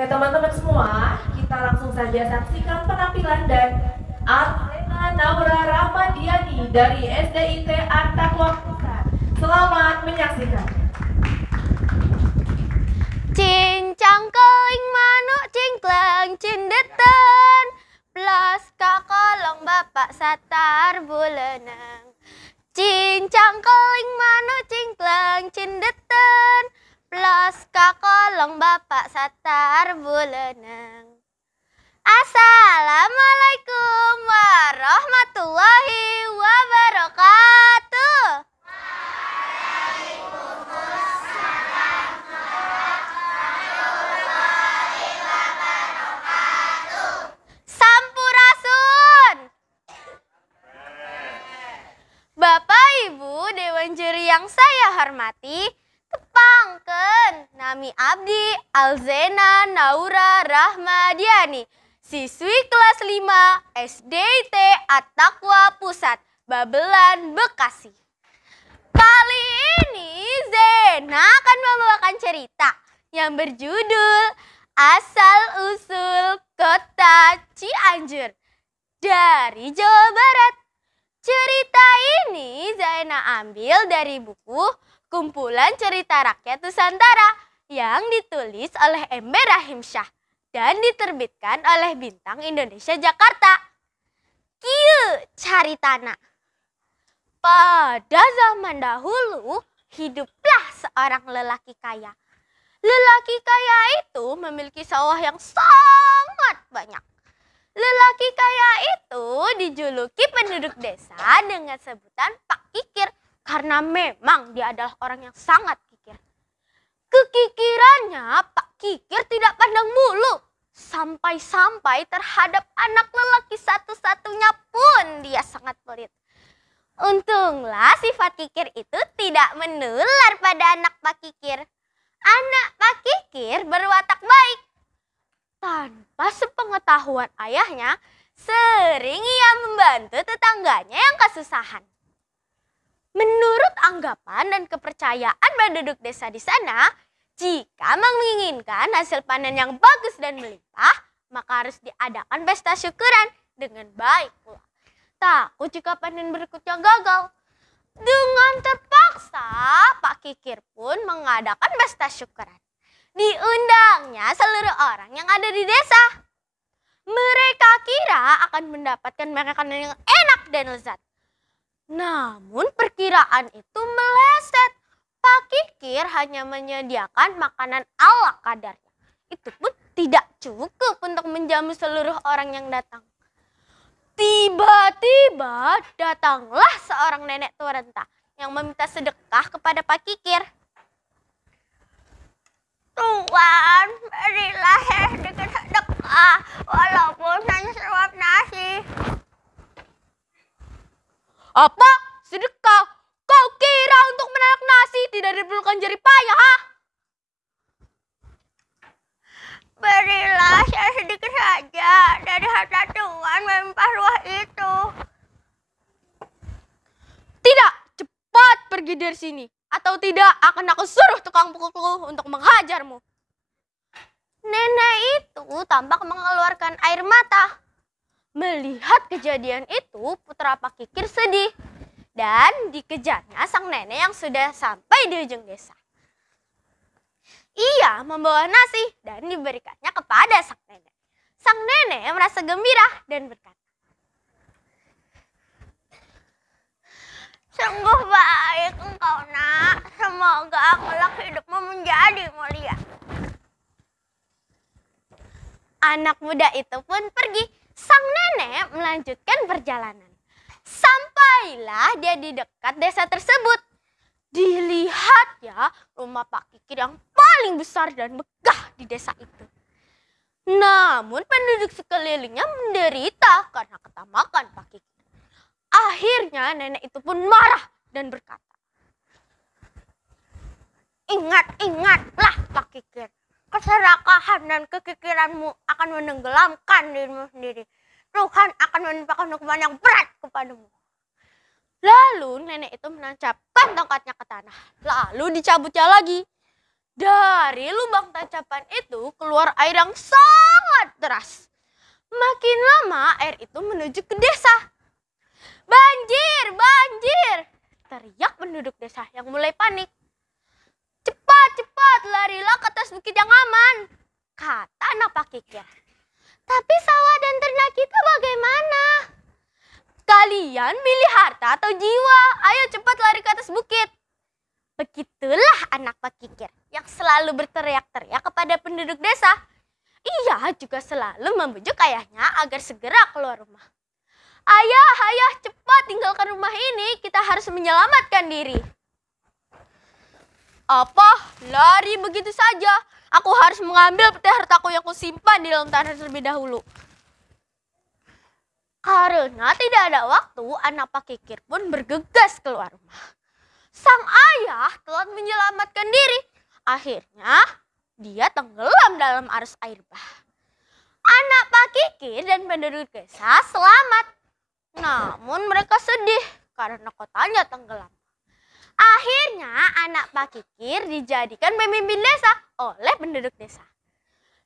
Oke, teman-teman semua, kita langsung saja saksikan penampilan dan Arsena Naura Ramadiani dari SDIT At-Taqwa Pusat. Selamat menyaksikan. Cincang keling manuk cingklang cindeten plus kakolong bapak satar buleneng. Cincang keling manuk cingklang cindeten plus kakolong bapak satar buleneng. Assalamualaikum warahmatullahi wabarakatuh. Sampurasun. Bapak Ibu Dewan Juri yang saya hormati, tepangken nami abdi Alzena Naura Rahmadiani, siswi kelas 5 SDIT At-Taqwa Pusat, Babelan, Bekasi. Kali ini Zena akan membawakan cerita yang berjudul Asal Usul Kota Cianjur dari Jawa Barat. Cerita ini Zena ambil dari buku Kumpulan Cerita Rakyat Nusantara yang ditulis oleh Embe Rahim Syah dan diterbitkan oleh Bintang Indonesia Jakarta. Kieu caritana. Pada zaman dahulu, hiduplah seorang lelaki kaya. Lelaki kaya itu memiliki sawah yang sangat banyak. Lelaki kaya itu dijuluki penduduk desa dengan sebutan Pak Kikir karena memang dia adalah orang yang sangat kikir. Kekikirannya Pak Kikir tidak pandang bulu. Sampai-sampai terhadap anak lelaki satu-satunya pun dia sangat pelit. Untunglah sifat kikir itu tidak menular pada anak Pak Kikir. Anak Pak Kikir berwatak baik. Tanpa sepengetahuan ayahnya, sering ia membantu tetangganya yang kesusahan. Menurut anggapan dan kepercayaan penduduk desa di sana, jika menginginkan hasil panen yang bagus dan melimpah, maka harus diadakan pesta syukuran dengan baik pula. Takut jika panen berikutnya gagal. Dengan terpaksa, Pak Kikir pun mengadakan pesta syukuran. Diundangnya seluruh orang yang ada di desa. Mereka kira akan mendapatkan makanan yang enak dan lezat. Namun perkiraan itu meleset. Pak Kikir hanya menyediakan makanan ala kadarnya. Itu pun tidak cukup untuk menjamu seluruh orang yang datang. Tiba-tiba datanglah seorang nenek tua renta yang meminta sedekah kepada Pak Kikir. Tuan, berilah sedikit sedekah walaupun hanya sesuap nasi. Apa? Sedekah? Kau kira untuk menarik nasi tidak diperlukan jerih payah, ha? Berilah saya sedikit saja dari harta Tuhan melimpah ruah itu. Tidak, cepat pergi dari sini. Atau tidak akan aku suruh tukang pukulku untuk menghajarmu. Nenek itu tampak mengeluarkan air mata. Melihat kejadian itu, putra Pak Kikir sedih. Dan dikejarnya sang nenek yang sudah sampai di ujung desa. Ia membawa nasi dan diberikannya kepada sang nenek. Sang nenek merasa gembira dan berkata, "Sungguh baik engkau, nak. Semoga kelak hidupmu menjadi mulia." Anak muda itu pun pergi. Sang nenek melanjutkan perjalanan. Sampailah dia di dekat desa tersebut. Dilihatnya rumah Pak Kikir yang paling besar dan megah di desa itu. Namun penduduk sekelilingnya menderita karena ketamakan Pak Kikir. Akhirnya nenek itu pun marah dan berkata, "Ingat-ingatlah Pak Kikir, keserakahan dan kekikiranmu akan menenggelamkan dirimu sendiri. Tuhan akan menimpakan hukuman yang berat kepadamu." Lalu nenek itu menancapkan tongkatnya ke tanah. Lalu dicabutnya lagi. Dari lubang tancapkan itu keluar air yang sangat deras. Makin lama air itu menuju ke desa. Banjir, banjir! Teriak penduduk desa yang mulai panik. Cepat, cepat, larilah ke atas bukit yang aman, kata anak Pak Kikir. Tapi sawah dan ternak kita bagaimana? Kalian pilih harta atau jiwa? Ayo cepat lari ke atas bukit. Begitulah anak Pak Kikir yang selalu berteriak-teriak kepada penduduk desa. Ia juga selalu membujuk ayahnya agar segera keluar rumah. Ayah, ayah, cepat tinggalkan rumah ini. Kita harus menyelamatkan diri. Apa? Lari begitu saja? Aku harus mengambil peti hartaku yang kusimpan di dalam tanah terlebih dahulu. Karena tidak ada waktu, anak Pak Kikir pun bergegas keluar rumah. Sang ayah telah menyelamatkan diri. Akhirnya, dia tenggelam dalam arus air bah. Anak Pak Kikir dan penduduk desa selamat. Namun mereka sedih karena kotanya tenggelam. Akhirnya anak Pak Kikir dijadikan pemimpin desa oleh penduduk desa.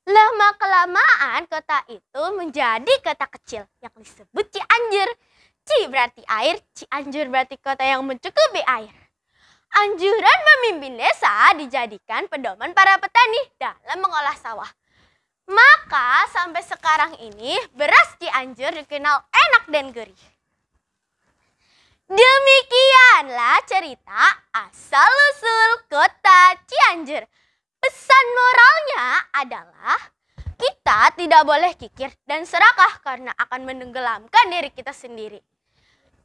Lama-kelamaan kota itu menjadi kota kecil yang disebut Cianjur. Ci berarti air, Cianjur berarti kota yang mencukupi air. Anjuran pemimpin desa dijadikan pedoman para petani dalam mengolah sawah. Maka sampai sekarang ini beras Cianjur dikenal enak dan gurih. Demikianlah cerita asal-usul kota Cianjur. Pesan moralnya adalah kita tidak boleh kikir dan serakah karena akan menenggelamkan diri kita sendiri.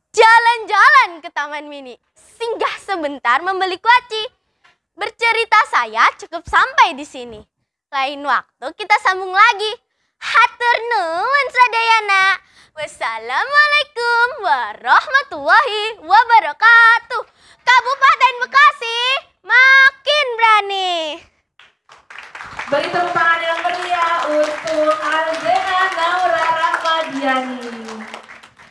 Jalan-jalan ke Taman Mini, singgah sebentar membeli kuaci. Bercerita saya cukup sampai di sini. Lain waktu kita sambung lagi. Hatur nuhun sadayana. Wassalamualaikum warahmatullahi wabarakatuh. Kabupaten Bekasi makin berani. Beri tepuk tangan yang meriah untuk Alzena Naura Rahmadiani.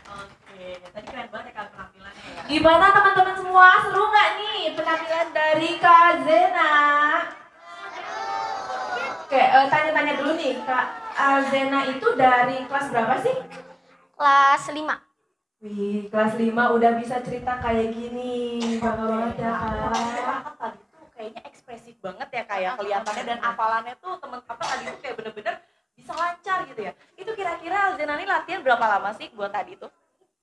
Oke, tadi keren banget ya Kak penampilannya ya. Gimana teman-teman semua? Seru nggak nih penampilan dari Kak Zena? Oke, tanya-tanya dulu nih, Kak Alzena itu dari kelas berapa sih? Kelas 5. Wih, kelas 5 udah bisa cerita kayak gini. Bangga banget ya, Kak. Tadi tuh kayaknya ekspresif banget ya kayak kelihatannya dan hafalannya tuh teman-teman tadi tuh kayak bener-bener bisa lancar gitu ya. Itu kira-kira Alzena ini latihan berapa lama sih buat tadi tuh?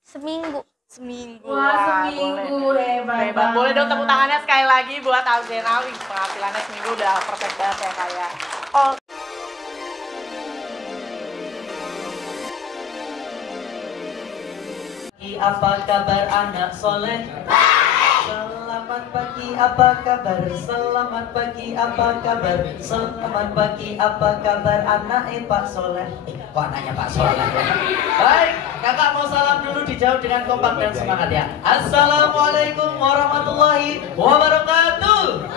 Seminggu. Seminggu. Wah, seminggu hebat. Hebat. Boleh dong tepuk tangannya sekali lagi buat Alzena. Wih, penampilannya seminggu udah perfect banget ya kayak. Oh. Apa kabar anak soleh? Selamat pagi, apa kabar? Selamat pagi, apa kabar? Selamat pagi, apa kabar anak Pak Soleh? Kok anaknya Pak Soleh? Baik, kakak mau salam dulu dijawab dengan kompak dan semangat ya. Assalamualaikum warahmatullahi wabarakatuh.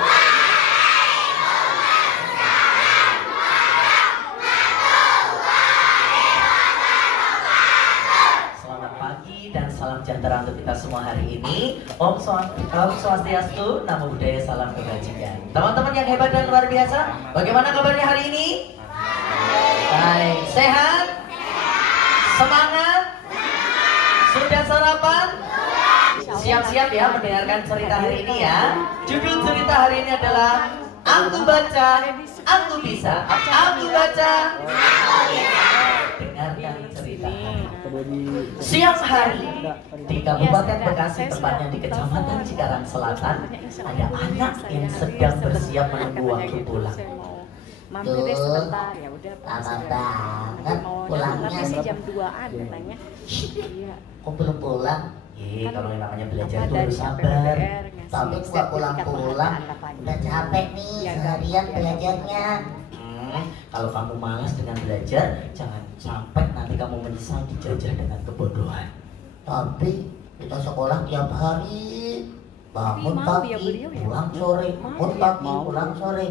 Dan salam sejahtera untuk kita semua hari ini. Om Swastiastu, Namo Buddhaya, salam kebajikan. Teman-teman yang hebat dan luar biasa, bagaimana kabarnya hari ini? Baik, sehat? Semangat? Sudah sarapan? Siap-siap ya mendengarkan cerita hari ini ya. Judul cerita hari ini adalah Aku Baca, Aku Bisa. Aku Baca, Aku Bisa. Dengarkan cerita. Siang hari di Kabupaten Bekasi, tepatnya di Kecamatan Cikarang Selatan, ada anak yang sedang bersiap menunggu waktu pulang. Mampir deh sebentar ya udah. Lama banget pulangnya. Sih jam 2-an katanya. Iya. Kok belum pulang? Kalau yang namanya belajar Apa tuh dari harus sabar. Tapi gua pulang-pulang udah capek nih seharian belajarnya. Kalau kamu malas dengan belajar, jangan sampai nanti kamu menyesal dijajah dengan kebodohan. Tapi kita sekolah tiap hari, bangun mau pagi, ya beliau ya? pulang sore, bangun pagi, pulang sore.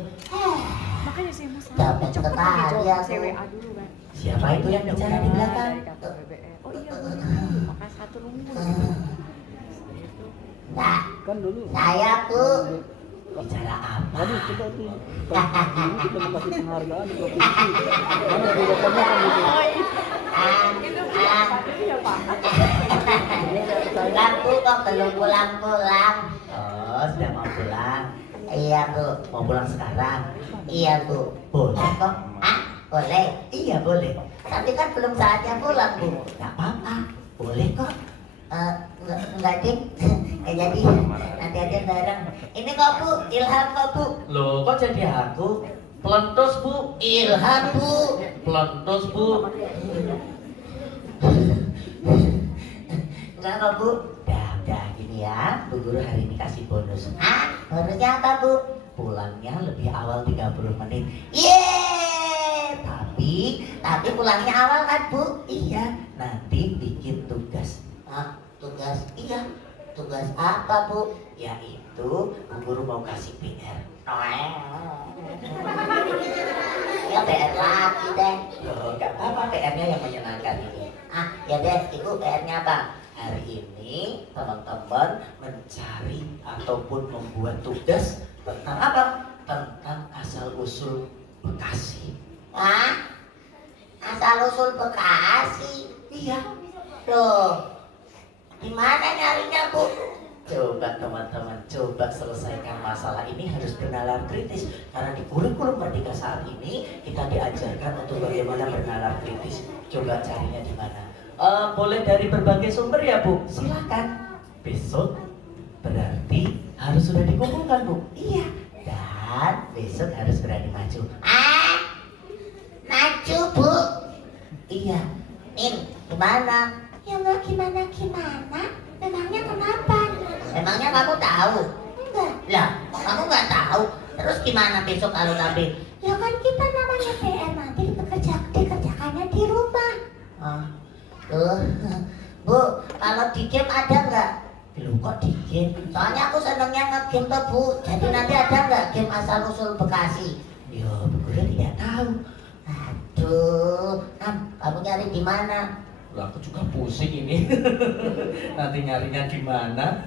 Makanya saya mau Capek sekali ya tuh. CWA dulu kan. Siapa itu yang bicara di belakang? Oh iya bener. Makanya satu nunggu. Nah, saya tuh Bicara apa? Waduh, coba nih. Ini kita mau kasih penghargaan di provinsi. Mana di bapaknya kan gitu. Pulang Bu, kok belum pulang-pulang? Oh, sudah mau pulang. Iya Bu. Mau pulang sekarang? Iya Bu. Boleh kok. Ah, boleh. Iya boleh. Tapi kan belum saatnya pulang Bu. Gak apa-apa. Boleh kok. Enggak ding. Jadi nanti aja bareng. Ini kok Bu, Ilham kok Bu. Loh, kok jadi aku? Pelentus Bu. Ilham Bu. Pelentus Bu. Enggak kok Bu. Udah gini ya. Bu Guru hari ini kasih bonus. Ah, bonusnya apa Bu? Pulangnya lebih awal 30 menit. Yeay. Tapi pulangnya awal kan Bu? Iya, nanti bikin tugas. Ah, tugas. Iya. Tugas apa Bu? Yaitu Bu Guru mau kasih PR. Ya PR lagi deh. Loh, gak apa-apa PR-nya yang menyenangkan ini. Ah, ya deh, itu PR-nya apa? Hari ini teman-teman mencari ataupun membuat tugas tentang apa? Tentang asal-usul Bekasi. Ah, asal-usul Bekasi. Iya. Loh, gimana nyarinya Bu? Coba teman-teman, coba selesaikan masalah ini harus bernalar kritis. Karena di kurikulum Merdeka saat ini kita diajarkan untuk bagaimana bernalar kritis. Coba carinya di mana? Boleh dari berbagai sumber ya Bu? Silakan. Besok berarti harus sudah dikumpulkan Bu? Iya. Dan besok harus berani maju. Ah, maju Bu. Iya. Nin, gimana? Ya nggak gimana-gimana. Memangnya kenapa? Emangnya kamu tahu? Enggak. Lah, kok kamu nggak tahu? Terus gimana besok kalau tapi? Ya kan kita namanya PR nanti dikerjakannya di rumah. Ah, tuh. Bu, kalau di game ada nggak? Loh, kok di game? Soalnya aku senengnya nge-game tuh Bu. Jadi nanti ada nggak game asal-usul Bekasi? Ya, Bu Guru tidak tahu. Aduh, kamu nyari di mana? Lah, aku juga pusing ini. Nanti nyarinya di mana?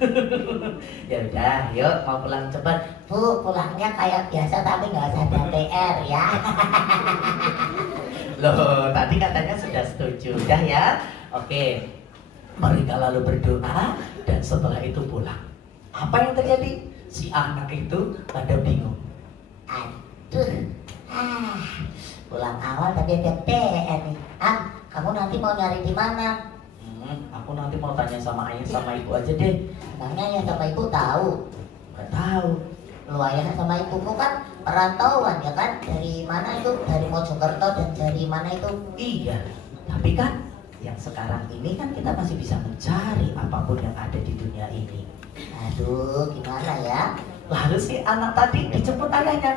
Ya udah, yuk mau pulang cepat. Bu, pulangnya kayak biasa tapi nggak usah ada PR ya. Loh, tadi katanya sudah setuju. Udah ya? Oke. Mereka lalu berdoa dan setelah itu pulang. Apa yang terjadi? Si anak itu pada bingung. Aduh, pulang awal tapi ada PR nih. Kamu nanti mau nyari di mana? Aku nanti mau tanya sama ayah sama ibu aja deh. Emangnya ya sama ibu tahu? Gak tahu. Lu ayah sama ibuku kan perantauan ya kan? Dari mana itu? Dari Mojokerto dan dari mana itu? Iya, tapi kan yang sekarang ini kan kita masih bisa mencari apapun yang ada di dunia ini. Aduh, gimana ya? Lalu si anak tadi dijemput ayahnya.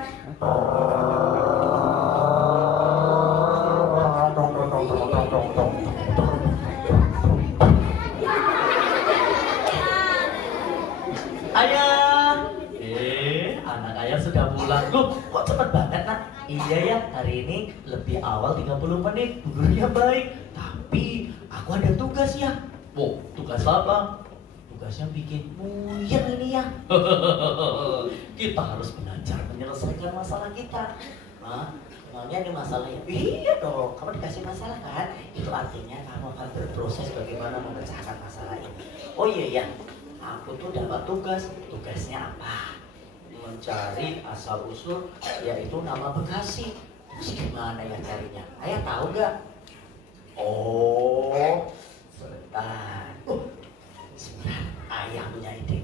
Ayah, anak ayah sudah pulang. Loh, kok cepet banget nak? Iya ya, hari ini lebih awal 30 menit. Bu gurunya baik. Tapi aku ada tugas ya. Wow, tugas apa? Tugasnya bikin puyeng ini ya. Kita harus belajar menyelesaikan masalah kita. Nah, sebenarnya ini masalahnya. Iya dong, kamu dikasih masalah kan? Itu artinya kamu akan berproses bagaimana memecahkan masalah ini. Oh iya ya, aku tuh dapat tugas. Tugasnya apa? Mencari asal usul yaitu nama Bekasi. Terus gimana ya carinya? Ayah tahu nggak? Oh, sebentar. Sebentar, ayah punya ide.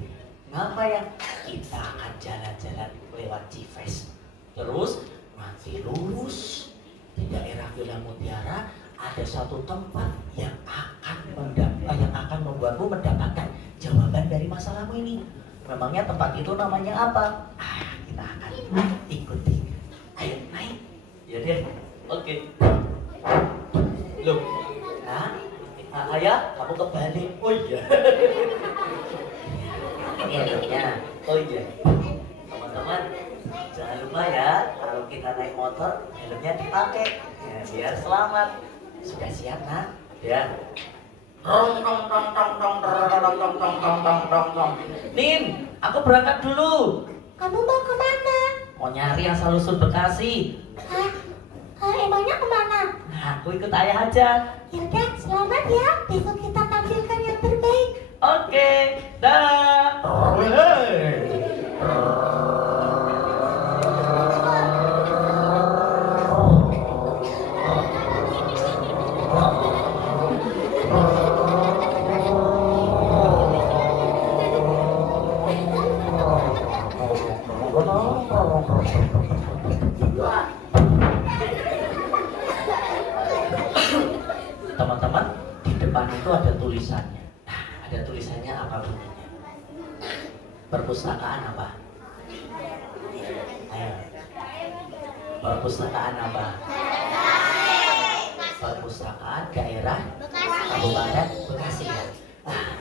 Ngapa ya? Kita akan jalan-jalan lewat Cives. Terus nanti lurus di daerah Villa Mutiara ada satu tempat yang akan membuatmu mendapatkan jawaban dari masalahmu ini. Memangnya tempat itu namanya apa? Kita akan ikuti. Ayo naik. Ya deh. Oke. Loh, ayah, kamu kebalik. Oh iya. Ini helmnya. Oh iya. Teman-teman, jangan lupa ya, kalau kita naik motor, helmnya dipakai. Ya, biar selamat. Sudah siap, nak? Ya. Nin, aku berangkat dulu. Kamu mau kemana? Mau nyari asal usul Bekasi. Hah? Emangnya kemana? Nah, aku ikut ayah aja. Yaudah, selamat ya. Besok kita tampilkan yang terbaik. Oke, dah. Teman-teman, di depan itu ada tulisannya. Nah, ada tulisannya apa bunyinya? Perpustakaan apa? Ayo. Perpustakaan apa? Perpustakaan daerah Kabupaten Bekasi ya. Nah,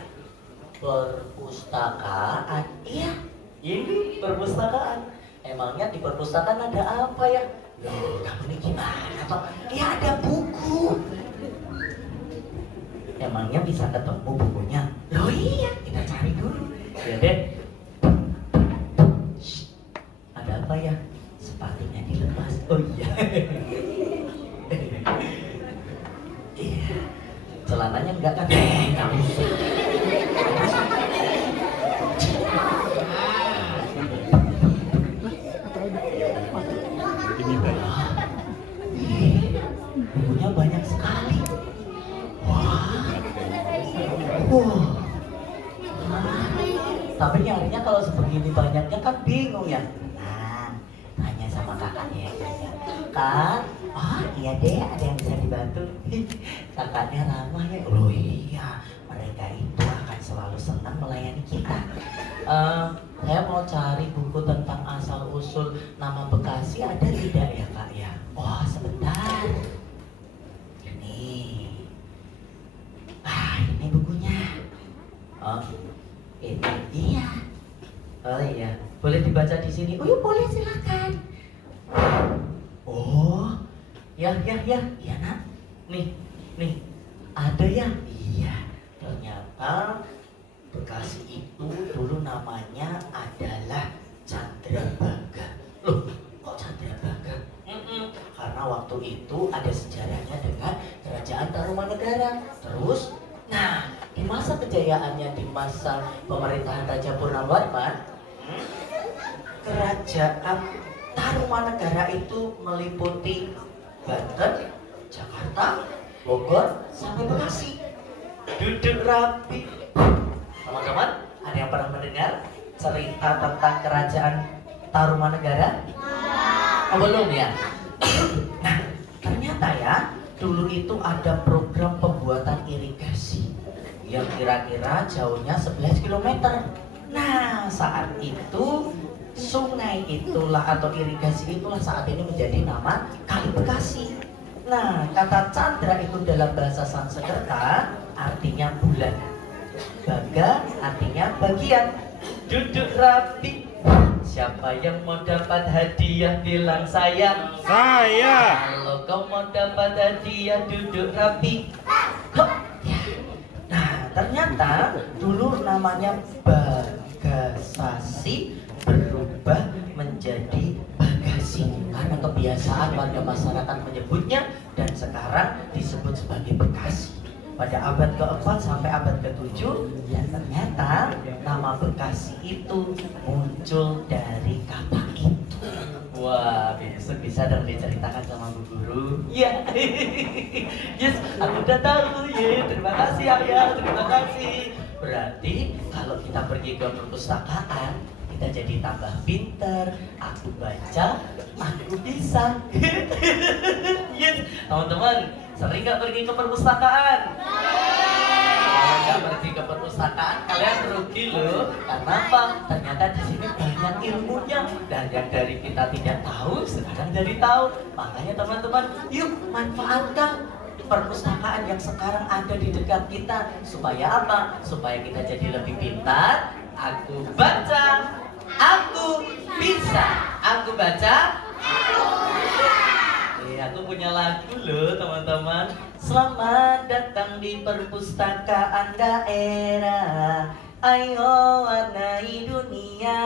perpustakaan, iya, ini perpustakaan. Emangnya di perpustakaan ada apa ya? Loh, kamu ini gimana toh? Ya ada buku. Emangnya bisa ketemu bukunya? Loh iya, kita cari dulu. Ya deh. Shh, ada apa ya? Sepatunya dilepas. Oh iya. Iya. Celananya enggak kan? Enggak usah. Bukunya banyak sekali. Wah. Tapi nyarinya kalau sebegini banyaknya kan bingung ya. Nah, tanya sama kakaknya ya. Kak, oh iya deh, ada yang bisa dibantu. Kakaknya ramah ya. Oh iya, mereka itu akan selalu senang melayani kita. Saya mau cari buku tentang asal usul nama Bekasi, ada tidak ya kak ya? Oh sebentar. Ini bukunya. Oh, ini dia. Oh iya, boleh dibaca di sini. Oh iya boleh, silakan. Oh, ya nak. Nih, ada ya? Iya. Ternyata Bekasi itu dulu namanya adalah Candrabaga. Loh, kok Candrabaga? Karena waktu itu ada sejarahnya dengan Kerajaan Tarumanegara. Terus, nah, di masa kejayaannya, di masa pemerintahan Raja Purnawarman, Kerajaan Tarumanegara itu meliputi Banten, Jakarta, Bogor, sampai Bekasi. Duduk rapi. Teman-teman, ada yang pernah mendengar cerita tentang Kerajaan Tarumanegara? Oh, belum ya? Nah, ternyata ya, dulu itu ada program pembuatan irigasi yang kira-kira jauhnya 11 km. Nah, saat itu sungai itulah atau irigasi itulah saat ini menjadi nama Kali Bekasi. Nah, kata Candra itu dalam bahasa Sanskerta artinya bulan. Baga artinya bagian. Duduk rapi. Siapa yang mau dapat hadiah bilang saya. Kalau kau mau dapat hadiah duduk rapi. Nah, ternyata dulu namanya Bagasasi berubah menjadi Bagasi karena kebiasaan warga masyarakat menyebutnya, dan sekarang disebut sebagai Bekasi pada abad ke-4 sampai abad ke-7. Dan ternyata nama Bekasi itu muncul dari kata itu. Wah, besok bisa dong diceritakan sama Bu Guru. Ya, yes, aku udah tahu ya. Terima kasih ayah, terima kasih. Berarti kalau kita pergi ke perpustakaan, kita jadi tambah pinter. Aku baca, aku bisa. Yes, teman-teman, sering gak pergi ke perpustakaan? Kalau nggak pergi ke perpustakaan, kalian rugi loh. Karena apa? Ternyata di sini banyak ilmunya, dan yang dari kita tidak tahu sekarang jadi tahu. Makanya teman-teman, yuk manfaatkan perpustakaan yang sekarang ada di dekat kita. Supaya apa? Supaya kita jadi lebih pintar. Aku baca, aku bisa. Aku baca, aku bisa. Aku punya lagu loh teman-teman. Selamat datang di perpustakaan daerah. Ayo warnai dunia.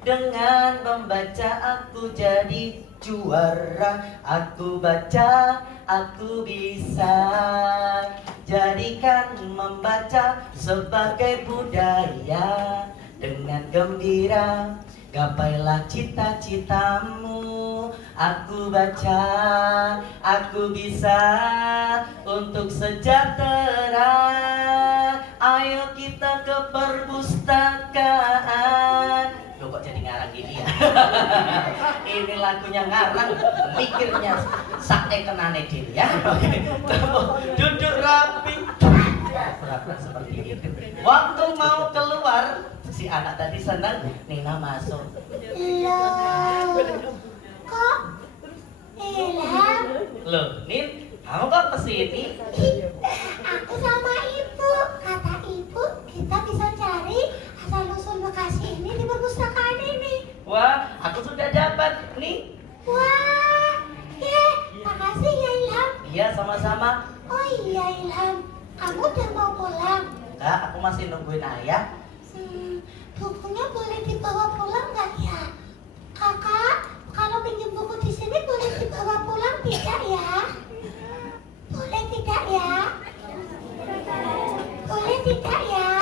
Dengan membaca aku jadi juara. Aku baca, aku bisa jadikan membaca sebagai budaya. Dengan gembira gapailah cita-citamu. Aku baca, aku bisa untuk sejahtera. Ayo kita ke perpustakaan. Loh kok jadi ngarang gini ya? Ini lagunya ngarang, mikirnya sakne kenane diri ya. Duduk rapi. Pura-pura seperti itu. Waktu mau keluar, si anak tadi senang, Nina masuk. Loh, kok Ilham? Loh, Nin, kamu kok kesini? Aku sama ibu. Kata ibu, kita bisa cari asal-usul Bekasi ini di perpustakaan ini. Wah, aku sudah dapat nih. Wah, makasih ya Ilham. Iya, sama-sama. Oh iya Ilham, kamu udah mau pulang? Enggak, aku masih nungguin ayah. Bukunya boleh dibawa pulang nggak ya? Kakak, kalau pinjam buku di sini boleh dibawa pulang tidak ya? Boleh tidak ya? Boleh tidak ya?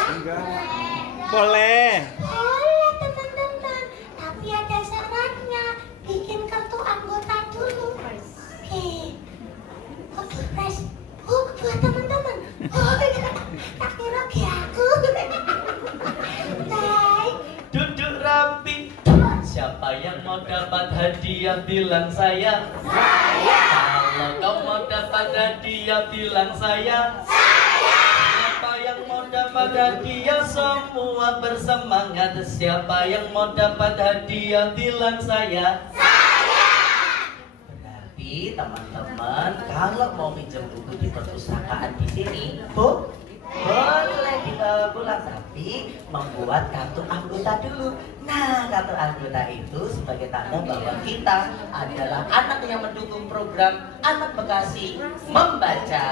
Boleh. Boleh teman-teman, tapi ada syaratnya. Bikin kartu anggota dulu. Oke. Oke, guys. Oh, buat teman-teman. Oh, tak kira aku. Baik. Duduk rapi. Siapa yang mau dapat hadiah bilang saya. Kalau kau mau dapat hadiah bilang saya. Siapa yang mau dapat hadiah semua bersemangat. Siapa yang mau dapat hadiah bilang saya. Berarti teman-teman kalau mau pinjam buku di perpustakaan di sini, boleh dibawa pulang, tapi membuat kartu anggota dulu. Nah, kartu anggota itu sebagai tanda bahwa kita adalah anak yang mendukung program Anak Bekasi Membaca.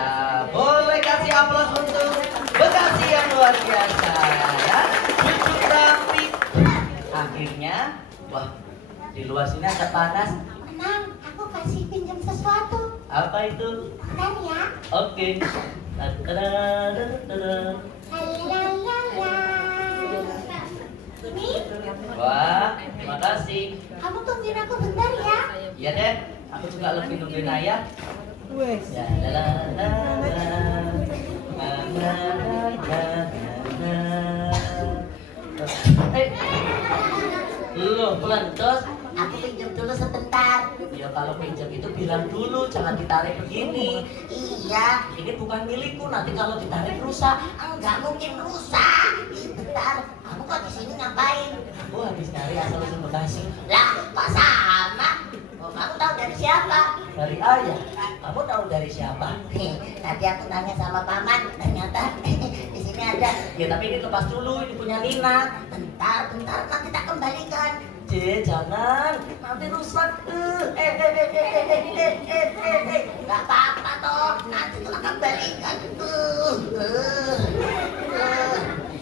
Boleh kasih aplaus untuk Bekasi yang luar biasa ya. Duduk rapi. Akhirnya, wah, di luar sini agak panas. Tenang, aku kasih pinjam sesuatu. Apa itu? Bentar ya. Oke. Lalalala. Ini, Wah, terima kasih. kamu tungguin aku bentar ya. Iya deh, aku juga lebih nungguin ayah. Ya, la la la la. Loh, pelentos. Aku pinjam dulu sebentar. Ya kalau pinjam itu bilang dulu, jangan ditarik begini. Iya, Ini bukan milikku, nanti kalau ditarik rusak. enggak mungkin rusak. Bentar, kamu kok di sini ngapain? Aku habis nyari asal-usul Bekasi. Lah, kok sama? Oh, kamu tahu dari siapa? Dari ayah. Kamu tahu dari siapa? Tadi aku tanya sama paman, ternyata di sini ada. Ya tapi ini lepas dulu, ini punya Nina. Bentar, nanti tak kembalikan. Jangan, nanti rusak. Gak apa-apa toh, nanti tak kembalikan.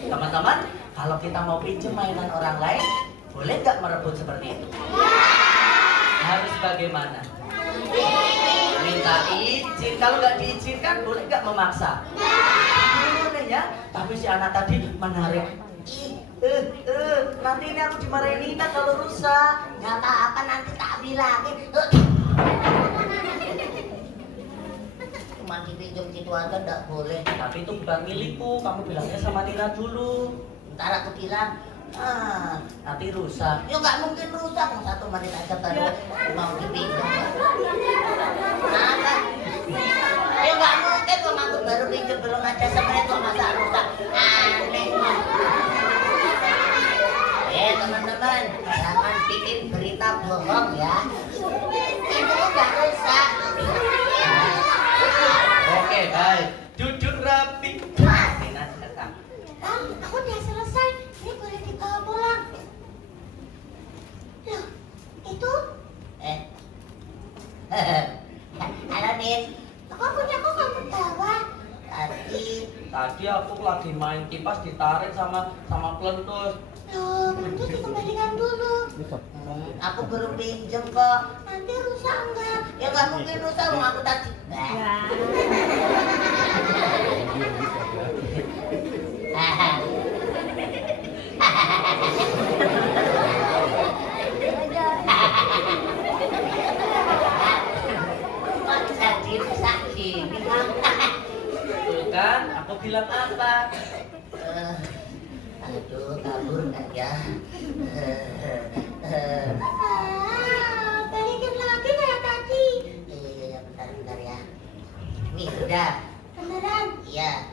Teman-teman, kalau kita mau pinjam mainan orang lain, boleh nggak merebut seperti itu? Harus bagaimana? Minta izin. Kalau nggak diizinkan, boleh nggak memaksa? Boleh ya. Tapi si anak tadi menarik. Nanti ini aku dimarahin Nina kalau rusak. Gak apa-apa, nanti tak bilangin. Cuma dipinjam gitu aja gak boleh. Tapi itu bukan milikku. Kamu bilangnya sama Nina dulu. Ntar aku bilang, Nanti rusak. ya gak mungkin rusak. 1 menit aja baru mau dipinjam. Kenapa? Ya gak mungkin kok aku baru pinjam belum ada semenit kok masa rusak. Aneh. Teman-teman, jangan bikin berita bohong ya. Itu gak rusak. Oke, baik. Duduk rapi. Nina datang. Aku udah selesai. Ini boleh dibawa pulang. Loh, itu? Halo, Nin. Kok punya aku kamu bawa? Tadi aku lagi main kipas ditarik sama pelentus. Loh, itu dikembalikan dulu. Bisa. Aku baru pinjem kok. Nanti rusak enggak? Ya nggak mungkin rusak, rumah aku tadi. Kok jadi rusak gini? Tuh kan, aku bilang apa? Aduh, kabur nggak ya? Balikin lagi kayak tadi. Iya, bentar ya. Nih, sudah. Beneran? Iya.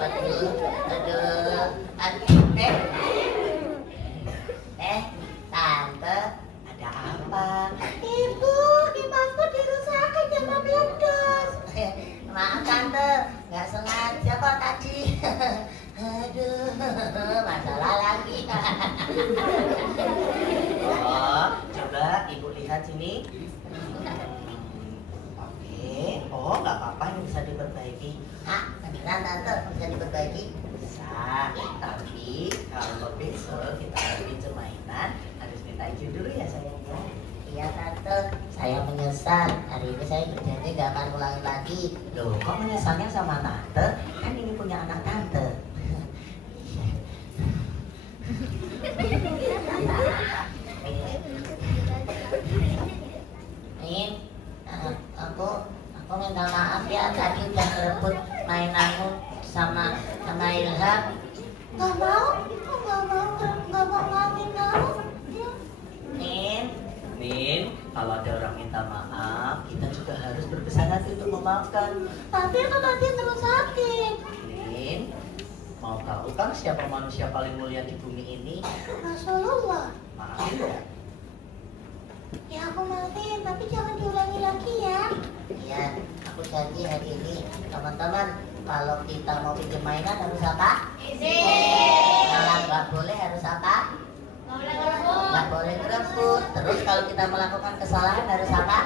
Aduh. Tante, ada apa? Ibu, kipasku dirusakkan sama meledos. Maaf tante, nggak sengaja kok tadi. Aduh, masalah lagi. Oh, coba ibu lihat sini. Oke, oh nggak apa-apa, ini bisa diperbaiki. Hah, beneran tante bisa diperbaiki? Bisa, tapi kalau besok kita mau pinjam mainan, harus minta izin dulu ya sayangnya. Iya tante, saya menyesal. Hari ini saya berjanji nggak akan ulangi lagi. Loh, kok menyesalnya sama tante? Kan ini punya anak tante. Min, aku minta maaf ya tadi udah ngerebut mainanmu sama Ilham. Nggak mau maafin kamu. Min, kalau ada orang minta maaf, kita juga harus berbesar hati untuk memaafkan. Tapi itu tadi terus sakit. Min, mau tahu kan siapa manusia paling mulia di bumi ini? Rasulullah. Maafin ya? Ya aku maafin, tapi jangan diulangi lagi ya. Iya, aku janji hari ini teman-teman, kalau kita mau pinjam mainan harus apa? Izin. Kalau nggak boleh harus apa? Nggak boleh ngerebut. Terus kalau kita melakukan kesalahan harus apa?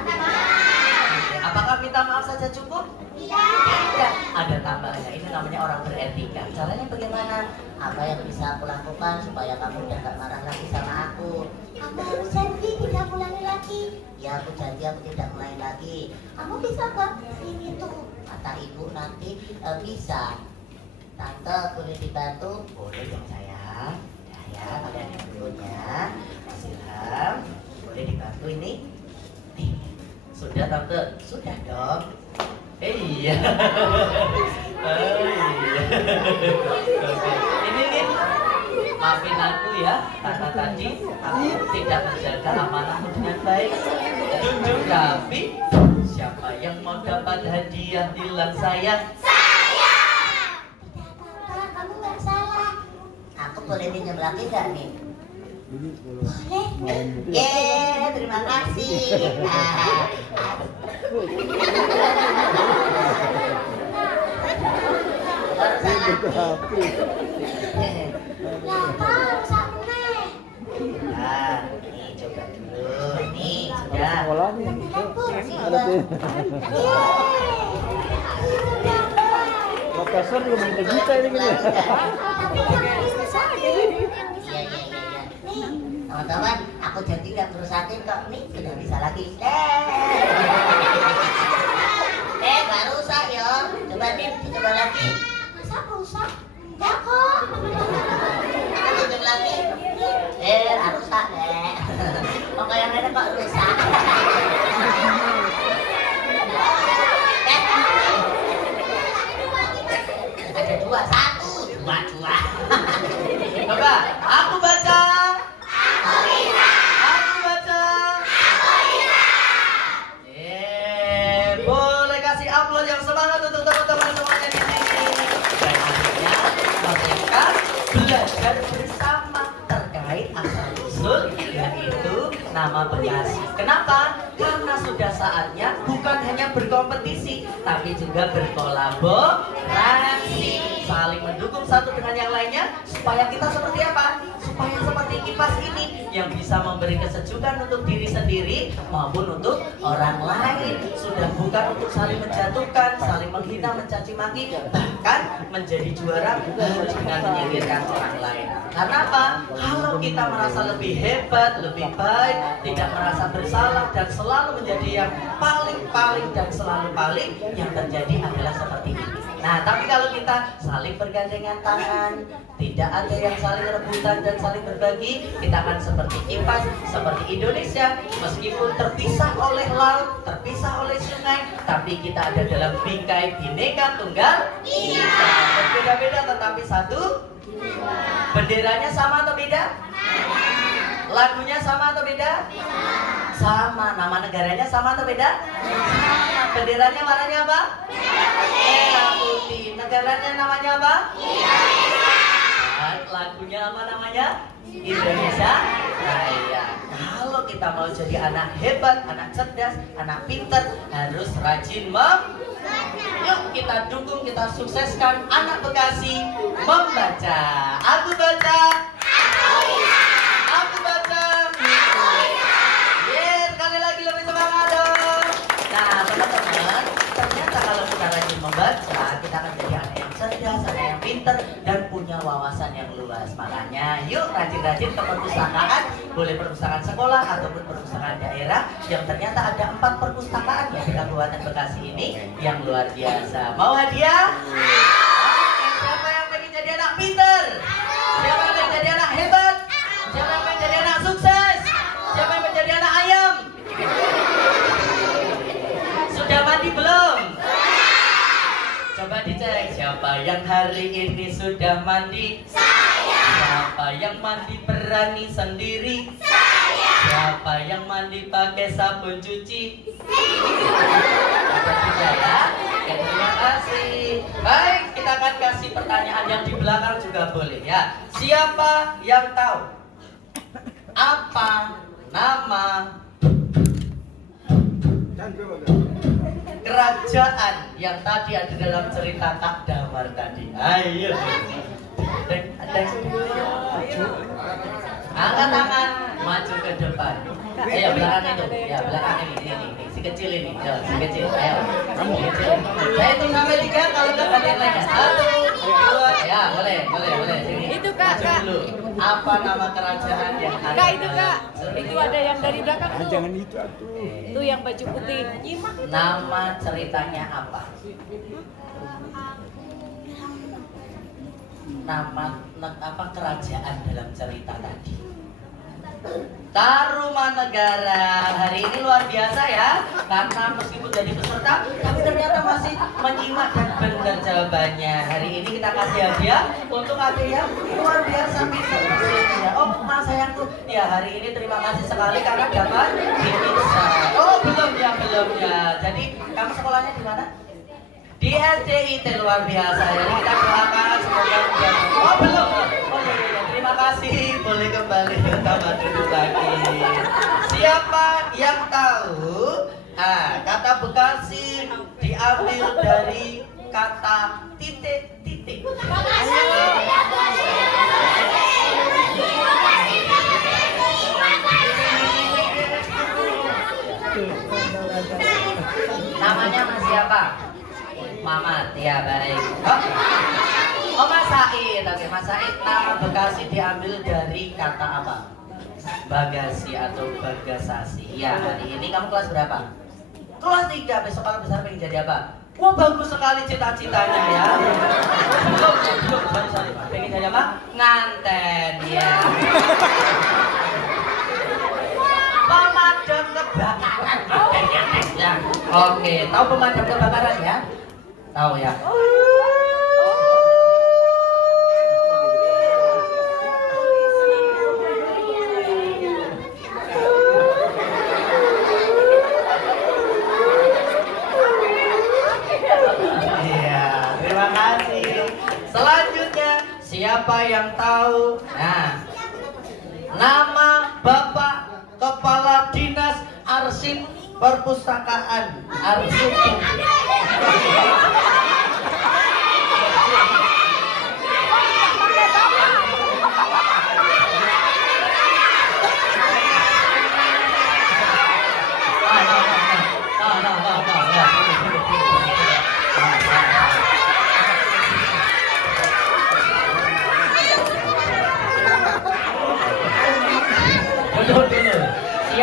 Apakah minta maaf saja cukup? Tidak. Ada tambahnya. Ini namanya orang beretika. Caranya bagaimana? Apa yang bisa aku lakukan supaya kamu tidak marah lagi sama aku? Kamu harus janji tidak ulangi lagi. Ya aku janji aku tidak ulangi lagi. Kamu bisa kok ini tuh. Kata ibu nanti bisa. Tante boleh dibantu? Boleh dong sayang. Ya, kalian yang punya. Mas Ilham, boleh dibantu ini? Nih, sudah tante? Sudah dong. Iya. Oh iya. Oke. Ini nih, maafin aku ya, karena tadi aku tidak menjaga amanahmu dengan baik. Jujur tapi, siapa yang mau dapat hadiah bilang sayang? Kamu nggak salah. Aku boleh pinjam lagi nggak nih? Jadi kalau Boleh. malam itu ya. Yeay, terima kasih. Berhati. Nah, nih coba dulu. Nih, sudah. Sekolahnya ada tuh. Profesor juga minta juta ini gini. Iya. Nih, teman-teman, aku janji nggak merusakin kok. Nih, sudah bisa lagi. Nggak rusak ya. Coba nih, coba lagi. Masa rusak? Enggak kok. Aku pinjam lagi. Nggak rusak deh. Kok yang ada kok rusak? Ada dua, satu, dua. Coba, aku baca. Aku baca. Boleh kasih upload yang semangat untuk teman-teman semuanya di sini. Dan akhirnya mereka belajar bersama terkait asal usul yaitu nama pengasih. Kenapa? Karena sudah saatnya bukan hanya berkompetisi, tapi juga berkolaborasi, saling mendukung satu dengan yang lainnya supaya kita seperti apa? Supaya seperti kipas ini yang bisa memberi kesejukan untuk diri sendiri maupun untuk orang lain. Sudah bukan untuk saling menjatuhkan, saling menghina, mencaci maki, bahkan menjadi juara harus dengan menyingkirkan orang lain. Karena apa? Kalau kita merasa lebih hebat, lebih baik, tidak merasa bersalah dan selalu menjadi yang paling dan selalu paling, yang terjadi adalah seperti ini. Nah, tapi kalau kita saling bergandengan tangan, tidak ada yang saling rebutan dan saling berbagi, kita akan seperti kipas, seperti Indonesia, meskipun terpisah oleh laut, terpisah oleh sungai, tapi kita ada dalam bingkai Bhinneka Tunggal Ika. Berbeda-beda tetapi satu. Benderanya sama atau beda? Lagunya sama atau beda? Sama. Nama negaranya sama atau beda? Sama. Benderanya warnanya apa? Merah putih. Negaranya namanya apa? Lagunya apa namanya? Indonesia Raya. Kalau kita mau jadi anak hebat, anak cerdas, anak pinter, harus rajin yuk kita dukung, kita sukseskan anak Bekasi membaca. Aku baca. Aku baca. Sekali lagi lebih semangat dong. Nah teman-teman, ternyata kalau kita rajin membaca, kita akan jadi anak yang cerdas, anak yang pinter, dan punya wawasan yang luas. Makanya yuk rajin-rajin ke perpustakaan, boleh perpustakaan sekolah ataupun perpustakaan daerah, yang ternyata ada 4 perpustakaan yang di Kabupaten Bekasi ini yang luar biasa. Mau hadiah? Siapa yang pengen jadi anak pinter? Siapa yang pengen jadi anak hebat? Siapa yang pengen jadi anak sukses? Siapa yang pengen jadi anak ayam? Sudah mandi belum? Coba dicek, siapa yang hari ini sudah mandi? Saya. Siapa yang mandi berani sendiri? Saya. Siapa yang mandi pakai sabun cuci? Ada juga ya? Ya, terima kasih. Baik, kita akan kasih pertanyaan yang di belakang juga boleh ya. Siapa yang tahu apa nama kerajaan yang tadi ada dalam cerita Kak Damar tadi? Ayo. Angkat tangan, maju ke depan. Ayo belakang itu, ya belakang ini, si kecil ini, si kecil, ayo. Saya hitung sampai 3, kalau nggak kalian lagi. 1, 2, ya boleh. Sini. Itu Kak, maju dulu. Apa nama kerajaan yang ada? Kak, itu Kak. Itu ada yang dari belakang tuh. Jangan itu atuh. Itu yang baju putih. Nama ceritanya apa? Nama apa kerajaan dalam cerita tadi? Tarumanegara. Hari ini luar biasa ya, karena meskipun jadi peserta tapi ternyata masih menyimak dan benar jawabannya. Hari ini kita kasih hadiah untuk adik yang luar biasa pintar ya. Oh mas sayangku, ya hari ini terima kasih sekali karena dapat pizza. Oh belum ya. Jadi kamu sekolahnya di mana? Di SDIT, luar biasa ya. Kita doakan semoga oh belum. Oh iya. Terima kasih, boleh kembali ke tempat duduk lagi. Siapa yang tahu kata Bekasi diambil dari kata titik. Namanya Mas siapa? Mamat, ya baik. Oh Mas Said, oke Mas Said, nama Bekasi diambil dari kata apa? Bagasi atau bagasasi. Ya, hari ini kamu kelas berapa? Kelas 3, besok kalau besar pengen jadi apa? Wah bagus sekali cita-citanya ya. Belum, sorry. Pengen jadi apa? Nganten, ya. Pemadam kebakaran. Ya, oke, tahu pemadam kebakaran ya? Tahu ya? Selanjutnya, siapa yang tahu? Nah, nama Bapak Kepala Dinas Arsip Perpustakaan Arsip.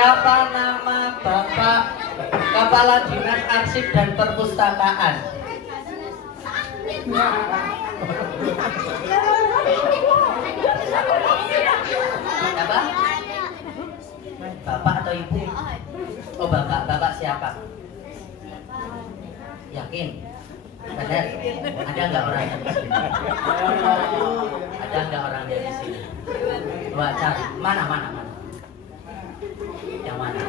Siapa nama Bapak Kepala Dinas Arsip dan Perpustakaan? Siapa? Bapak atau Ibu? Oh Bapak, Bapak siapa? Yakin? Benar? Ada nggak orang dari sini? Ada nggak orang dari sini? Coba cari. Mana? Yang mana?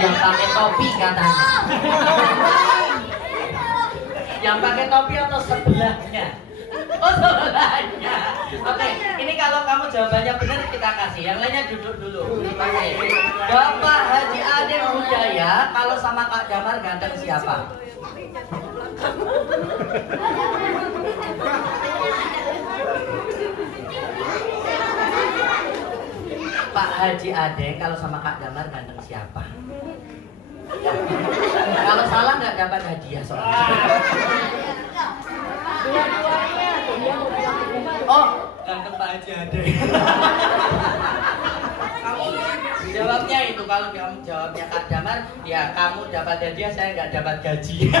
Yang pakai topi katanya. Yang pakai topi atau sebelahnya? Oh sebelahnya. Oke, ini kalau kamu jawabannya benar kita kasih. Yang lainnya duduk dulu. Oke. Bapak Haji Ade Hudaya, kalau sama Kak Damar ganteng siapa? Pak Haji Ade kalau sama Kak Damar ganteng siapa? Kalau salah nggak dapat hadiah soalnya. Oh, ganteng Pak Haji Ade. Kamu jawabnya itu, kalau kamu jawabnya Kak Damar, ya kamu dapat hadiah, saya nggak dapat gaji.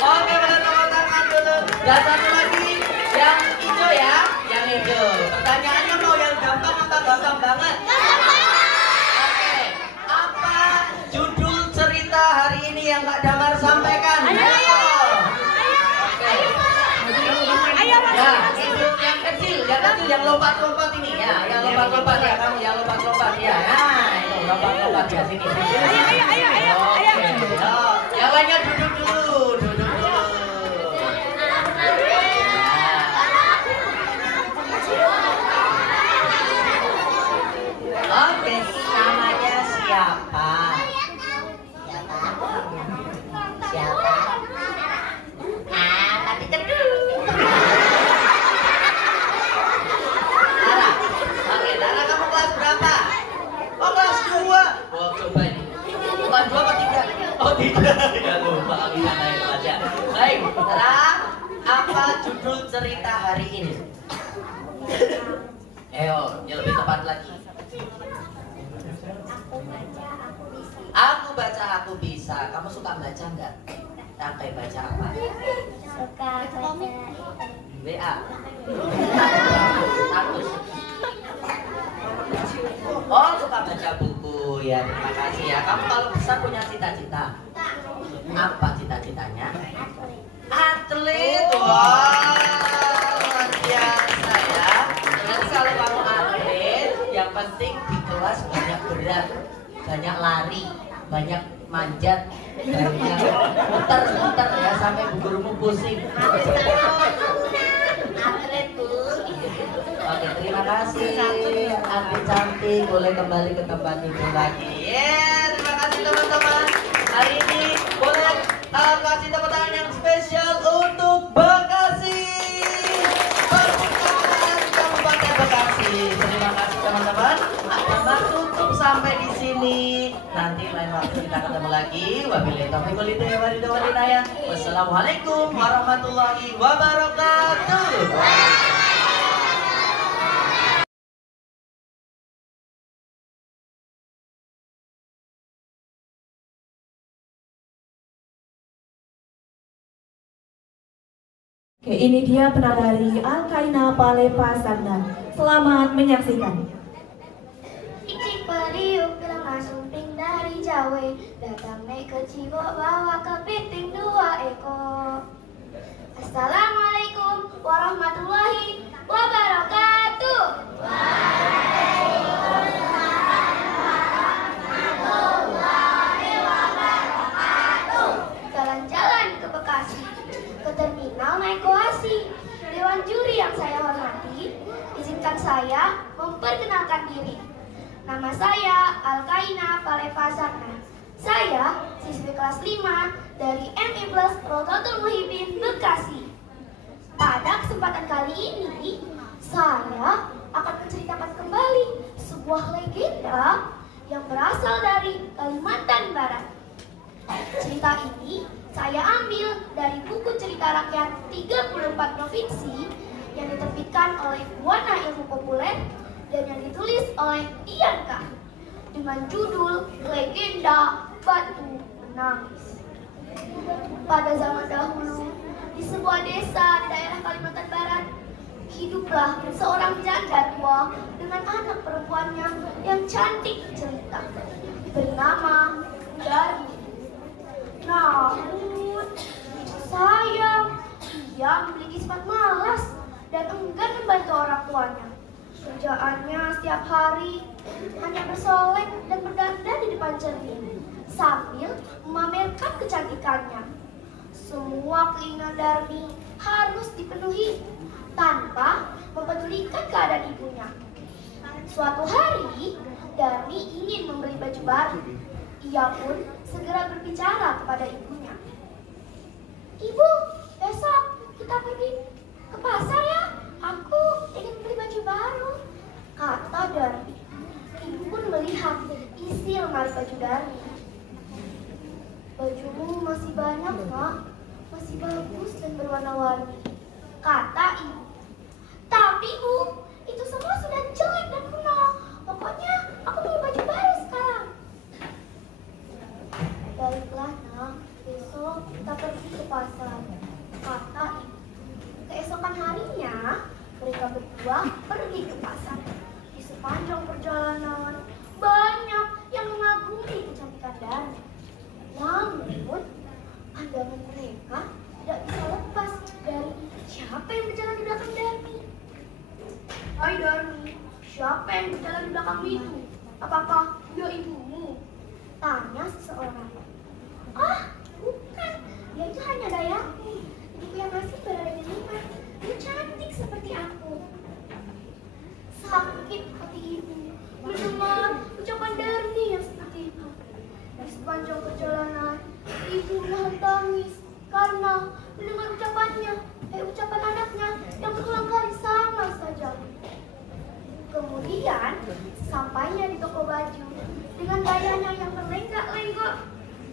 Oke, tepuk tangan dulu. Dan satu lagi, yang hijau ya, yang hijau. Pertanyaannya mau yang gampang apa gampang banget? Oke, apa judul cerita hari ini yang Kak Damar sampaikan? Ayo. Oke. Ya, itu yang kecil, yang lompat-lompat ini ya, yang lompat-lompat ya, kamu yang lompat-lompat ya. Nah, itu lompat-lompat ya sini. Ayo. Oke. Yang lainnya duduk dulu. Oke, namanya siapa? Siapa? Tapi cendul. Lara. Oke, Lara kamu kelas berapa? Oh, kelas 2. Oh, coba ini. Kelas 2 apa 3? Oh, 3. Ya lupa, kita naik aja. Baik, Lara, apa judul cerita hari ini? Ayo, yang lebih tepat lagi. Aku baca, aku bisa. Kamu suka baca nggak? Sampai baca apa? Suka baca WA. Status. Oh, suka baca buku ya. Terima kasih ya. Kamu kalau besar punya cita-cita? Apa cita-citanya? Atlet. Wah, luar biasa ya. Nanti kalau kamu atlet, yang penting di kelas banyak gerak, banyak lari, banyak manjat, banyak muter-muter ya sampai gurumu pusing. Atlet Bu. Oke, terima kasih. Atlet cantik, boleh kembali ke tempat itu lagi. Terima kasih teman-teman. Hari ini boleh kasih tepuk tangan yang spesial untuk Bekasi. Perpustakaan Kabupaten Bekasi. Terima kasih teman-teman. Damar tutup sampai di sini. Nanti lain waktu kita ketemu lagi. Wabillahi taufiq wal hidayah. Wassalamualaikum warahmatullahi wabarakatuh. Oke, ini dia penari Al-Qaina Palepa Sanggan. Selamat menyaksikan. Cicik periuk bilang sumping dari Jawa, datang naik ke Cibo bawa kepiting 2 ekor. Assalamualaikum warahmatullahi wabarakatuh. Jalan-jalan ke Bekasi, ke terminal naik koasi. Dewan juri yang saya hormati, izinkan saya memperkenalkan diri. Nama saya Al-Qaina Palepa Sanggan. Saya siswi kelas 5 dari MI Plus Rodotul Muhibin Bekasi. Pada kesempatan kali ini, saya akan menceritakan kembali sebuah legenda yang berasal dari Kalimantan Barat. Cerita ini Saya ambil dari buku cerita rakyat 34 provinsi yang diterbitkan oleh Buana Ilmu Populer dan yang ditulis oleh Dianka dengan judul Legenda Batu Menangis. Pada zaman dahulu, di sebuah desa di daerah Kalimantan Barat, hiduplah seorang janda tua dengan anak perempuannya yang cantik jelita bernama Darmi. Namun, sayang, ia memiliki sifat malas dan enggan membantu orang tuanya. Kerjaannya setiap hari hanya bersolek dan berdandan di depan cermin sambil memamerkan kecantikannya. Semua keinginan Darmi harus dipenuhi tanpa mempedulikan keadaan ibunya. Suatu hari, Darmi ingin membeli baju baru. Ia pun segera berbicara kepada ibunya. Ibu, besok kita pergi ke pasar ya. Aku ingin beli baju baru, kata Darmi. Ibu pun melihat isi lemari baju Darmi. Bajumu masih banyak, Nak. Masih bagus dan berwarna-warni, kata ibu. Tapi Bu, itu semua sudah jelek dan kuno. Pokoknya aku mau baju baru sekarang. Baiklah, Nak. Besok kita pergi ke pasar, kata ibu. Keesokan harinya, mereka berdua pergi ke pasar. Di sepanjang perjalanan, banyak yang mengagumi kecantikan Darmi. Namun, pandangan mereka tidak bisa lepas dari siapa yang berjalan di belakang Darmi. Hai Darmi, siapa yang berjalan di belakangmu itu? Apakah dia ibumu? Tanya seseorang. Ah, bukan. Dia itu hanya dayaku. Ibuku yang masih berada di rumah. Dia cantik seperti aku. Sakit hati ibu mendengar ucapan Darmi yang seperti itu. Di sepanjang perjalanan, ibu menahan tangis karena mendengar ucapan anaknya yang berulang kali sama saja. Kemudian, sampainya di toko baju dengan gayanya yang terlenggak-lenggok,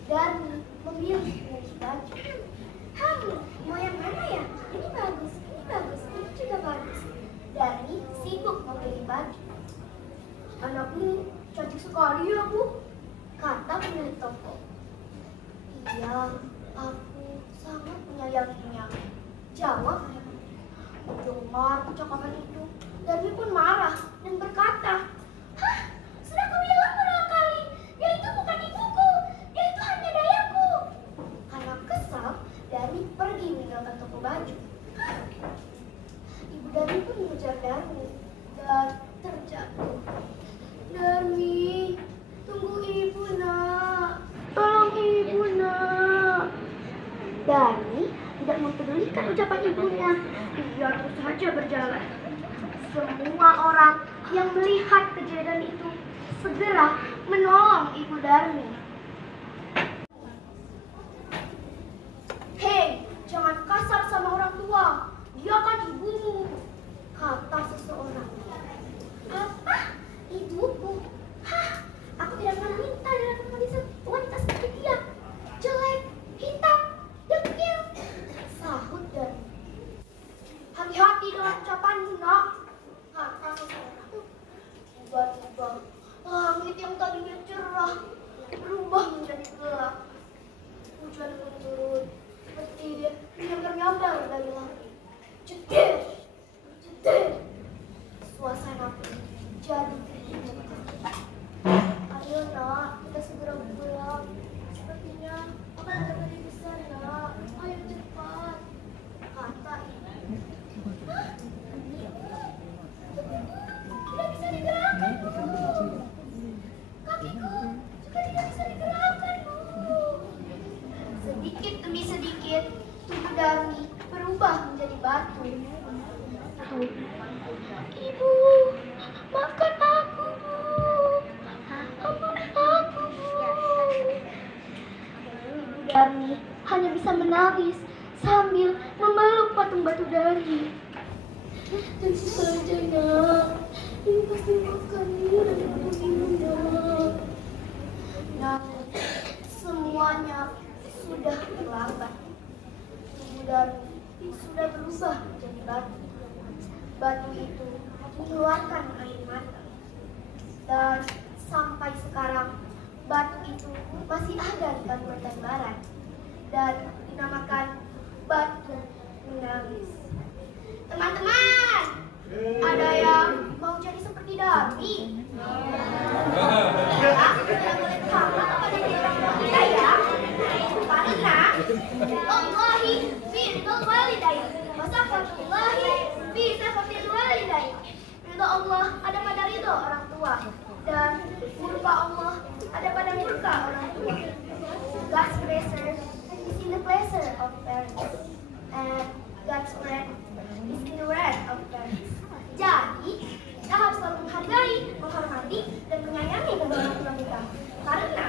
Darmi memilih baju. Mau yang mana ya? Ini bagus, ini juga bagus. Darmi sibuk memilih baju. Anakmu cantik sekali ya, Bu, kata pemilik toko. Iya, aku sangat menyayanginya, jawab ibu. Mendengar ucapan itu, Darmi pun marah dan berkata, hah, sudah aku bilang berulang kali, dia itu bukan ibuku, dia itu hanya dayaku. Karena kesal, Darmi pergi meninggalkan toko baju. Ibu Darmi pun mengejar Darmi dan terjatuh. Darmi, tunggu ibu, Nak. Tolong ibu, Nak. Darmi tidak mempedulikan ucapan ibunya. Ia terus saja berjalan. Semua orang yang melihat kejadian itu segera menolong ibu Darmi. Hei, jangan kasar sama orang tua. Dia kan ibumu, kata seseorang. Apa? Ibuku? Hah? Aku tidak pernah minta dengan wanita seperti dia. Jelek, hitam, dekil, sahut Darmi. Hati-hati dengan ucapanmu, Nak, kata seseorang. Tiba-tiba, langit yang tadinya cerah berubah menjadi gelap. Hujan pun turun, petir menyambar-nyambar dari langit. Jedar, jedar. Suasana pun jadi mencekam. Ayo, Nak, kita segera pulang. Sepertinya akan ada badai besar, Nak. Ayo cepat, kata ibu. Hah? Tidak bisa digerakkan, Bu. Kakiku juga tidak bisa digerakkan, Bu. Sedikit demi sedikit, tubuh Darmi berubah menjadi batu. Ibu, maafkan aku, Bu. Ampuni aku, Bu. Ibu Darmi hanya bisa menangis sambil memeluk patung batu Darmi. Tentu saja, Nak. Ibu pasti makan dan ibu, Nak. Namun semuanya sudah terlambat. Tubuh Darmi sudah berubah menjadi batu. Batu itu mengeluarkan air mata. Dan sampai sekarang batu itu masih ada di Kalimantan Barat dan dinamakan batu menangis. Teman-teman, ada yang mau jadi seperti Darmi? Tidak boleh sama kepada orang tua kita ya. Karena Allahi firman walidayah, wasafatullahi fi safatil walidayah. Ridho Allah ada pada ridho orang tua dan murka Allah ada pada murka orang tua. God's pleasure is in the pleasure of parents, and God's wrath is in the wrath of parents. Jadi kita harus selalu menghargai, menghormati, dan menyayangi kedua orang tua kita. Karena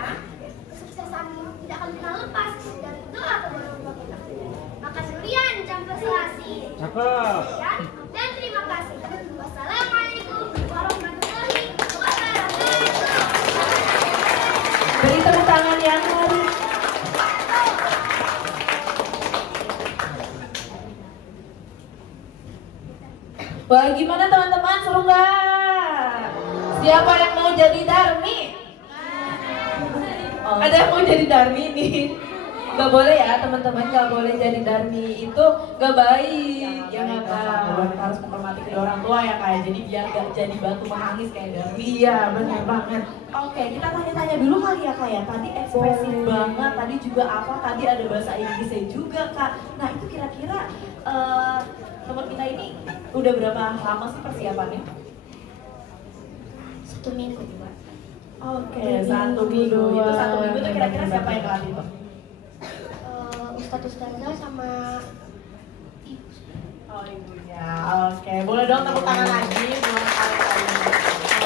kesuksesan tidak akan pernah lepas dari doa kedua orang tua kita. Maka durian jam prestasi. Sekian dan terima kasih. Wassalamualaikum warahmatullahi wabarakatuh. Beri tepuk tangan yang hari. Wah, gimana teman-teman, seru nggak? Siapa yang mau jadi Darmi? Ada yang mau jadi Darmi nih? Gak boleh ya teman-teman, gak boleh jadi Darmi, itu gak baik ya nggak Kak? Harus menghormati kedua orang tua ya Kak, jadi biar gak jadi batu menangis kayak Darmi. Iya benar banget. Oke, kita tanya-tanya dulu kali ya Kak ya, tadi ekspresif banget, tadi juga apa, tadi ada bahasa Inggrisnya juga Kak. Nah itu kira-kira teman kita ini udah berapa lama sih persiapannya? 1 minggu. Oke, 1 minggu. Itu 1 minggu tuh kira-kira siapa yang ngelatih tuh? Ustadz Ustazah sama ibu. Oh ibunya, oke. Boleh dong tepuk tangan lagi buat kalian. Oke.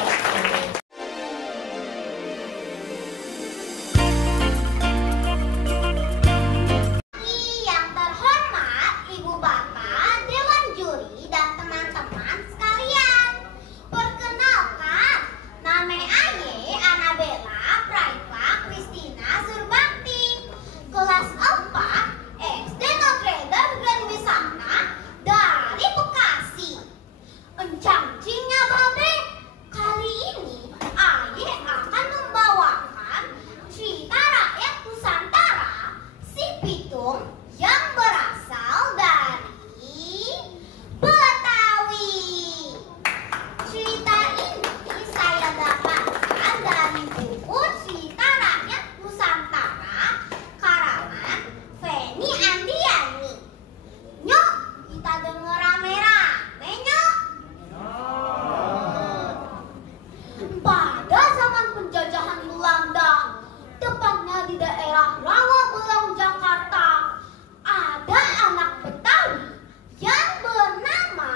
Yang terhormat Ibu Bapak, Dewan Juri, dan teman-teman sekalian. Perkenalkan, nama Aye Anabella Praipa Christina Surbakti, kelas 4 SD Notre Dame Grand Wisata dari Bekasi. Encang-cingnya babe, kali ini Aye akan membawakan cerita rakyat Nusantara si Pitung yang berasal dari Betawi. Cerita ini saya dapatkan dari buku Cerita Rakyat Nusantara karangan Feni Andiani. Nyok, kita denger rame-rame nyok. Pada zaman penjajahan Belanda, tepatnya di daerah Rawabelong, Jakarta, ada anak Betawi yang bernama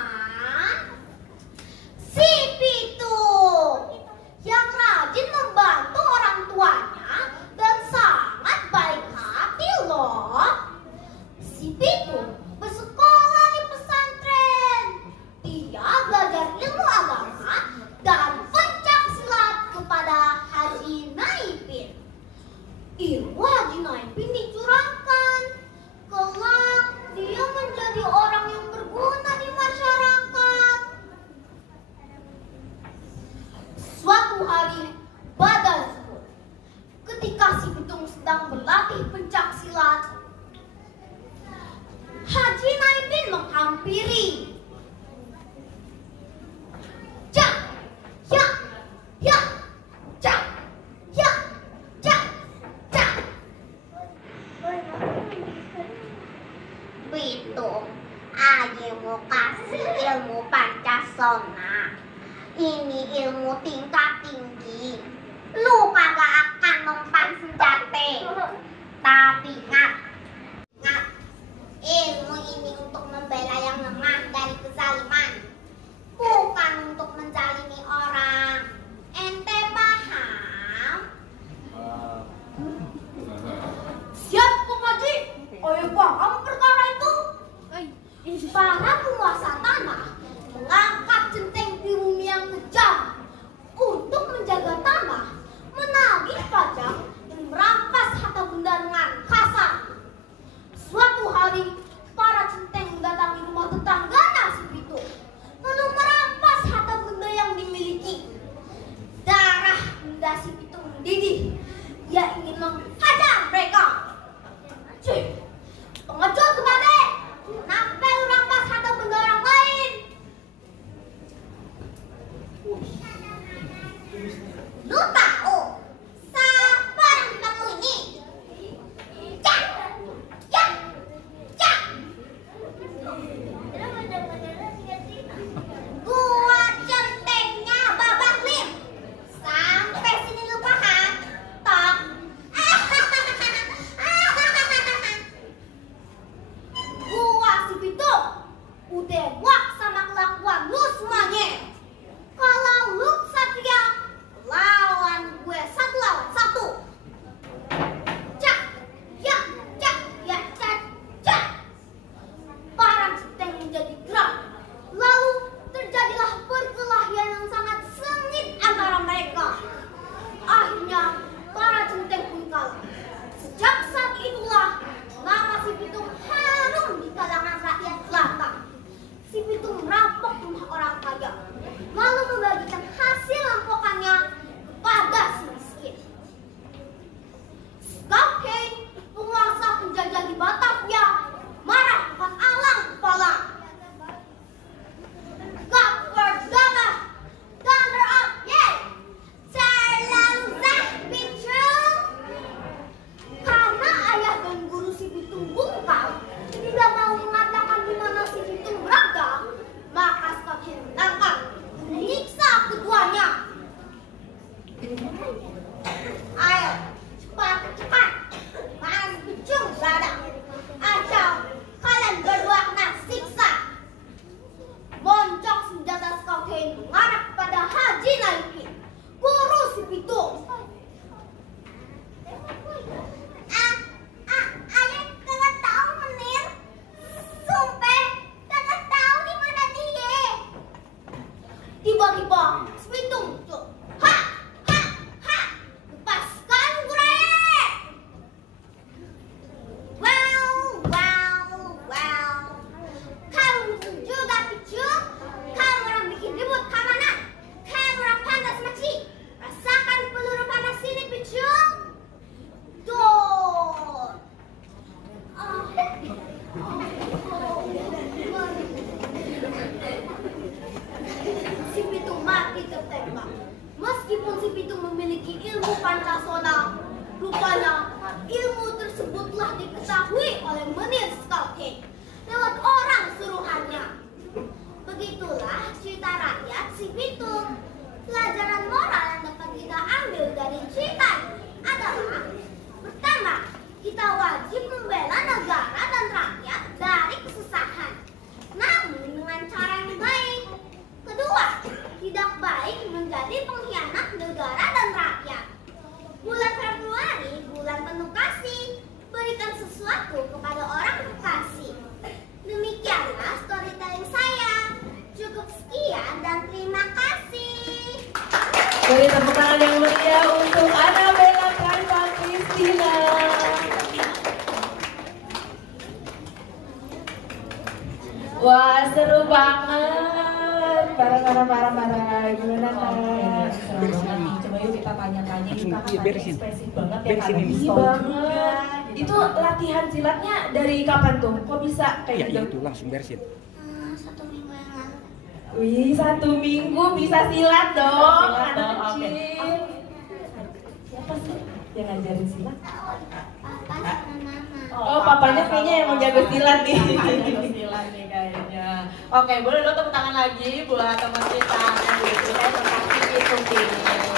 si Pitung yang rajin membantu orang tuanya dan sangat baik hati loh. Si Pitung bersekolah di pesantren. Dia belajar ilmu agama dan pencak silat kepada Haji Naipin. Ilmu Haji Naipin dicurahkan. Kelak dia menjadi orang yang berguna di masyarakat. Suatu hari pada zuhur, ketika si Pitung sedang berlatih pencak silat, Haji Naipin menghampiri. Jak, ya, ya, jak, ya, jak, jak. Pitung, Aye mau kasih ilmu Pancasona. Ini ilmu tingkat tinggi. Lu kagak akan mempan senjata. Tapi ingat, ilmu ini untuk membela yang lemah dari kezaliman, bukan untuk menzalimi orang. Ente paham? Siap, Pak Haji. Ayo paham perkara itu. Para penguasa tanah mengangkat centeng di bumi yang kejam untuk menjaga tanah, menagih pajak, dan merampas harta benda dengan kasar. hari, para centeng mendatangi rumah tetangganya si Pitung, lalu merampas harta benda yang dimiliki. Darah benda si Pitung mendidih. Dia ingin menghajar mereka. Cih, pengecut kembali. Kenapa lu rampas harta benda orang lain? Lu tahu siapa yang kamu ini? Cak, cak, cak. Gua centengnya Babang Lim. Sampai sini lu paham? Tok. Gua si Pitung udah muak sama kelakuan lu semuanya. Kalau lu Satria, lawan gue 1 lawan 1. Cak, ya, cak, ya, cak, cak. Para centeng menjadi geram. Lalu terjadilah perkelahian yang sangat sengit antara mereka. Akhirnya para centeng pun kalah. Sejak saat itulah nama si Pitung harum di kalangan rakyat jelata. Si Pitung merampok rumah orang kaya, lalu membagikan hasil rampokannya kepada si miskin. Skapkei, penguasa penjajah di Batavia, marah bukan alang kepala. Gak berdamai, thunder up, yeah. Terlalu Pitung. Karena ayah dan guru si Pitung bungkam tidak mau mengatakan di mana si Pitung berada, maka Skapkei menangkap dan menyiksa keduanya. Ayo, cepat, cepat. Mana si Pitung berada? Atau kalian berdua kena siksa. Moncok senjata Skapkei mengarah pada Haji Naiki, guru si Pitung. Ayah kagak tahu menir. Sumpah kagak tahu di mana dia. Tiba-tiba si Pitung muncul. Ha, ha, ha. Lepaskan Guraya. Wow. Kamu muncul juga Pitung. Kamu orang bikin ribut keamanan. Kamu orang panas maci. Rasakan peluru panas ini Pitung. Tuh. Si Pitung mati tertembak. Meskipun si Pitung memiliki ilmu Pancasona, rupanya ilmu tersebutlah diketahui oleh Menir Skapkei lewat orang suruhannya. Begitulah cerita rakyat si Pitung. Pelajaran moral yang dapat kita ambil dari cerita ini adalah: pertama, kita wajib membela negara dan rakyat dari kesusahan, namun dengan cara yang baik. Kedua, tidak baik menjadi pengkhianat negara dan rakyat. Bulan Februari, bulan penuh kasih. Berikan sesuatu kepada orang terkasih. Demikianlah storytelling saya. Cukup sekian dan terima kasih. Beri tepuk tangan yang meriah untuk Annabella Karma Christina. Wah, seru banget. Parah. Gimana, Kak? Seru banget nih. Coba yuk kita tanya-tanya. Kakak tadi ekspresif banget ya, Kak. Iya banget. Itu latihan silatnya dari kapan tuh? Kok bisa kayak Ya gitu? itu langsung bersin. 1 minggu yang lalu. Wih, 1 minggu bisa silat dong, Silat anak dong, kecil. Siapa sih yang ngajarin silat? Papa sama mama. Oh, papanya kayaknya emang jago silat nih. Jago silat nih kayaknya. Oke, boleh dong tepuk tangan lagi buat teman kita yang saya tentang Pitung ini.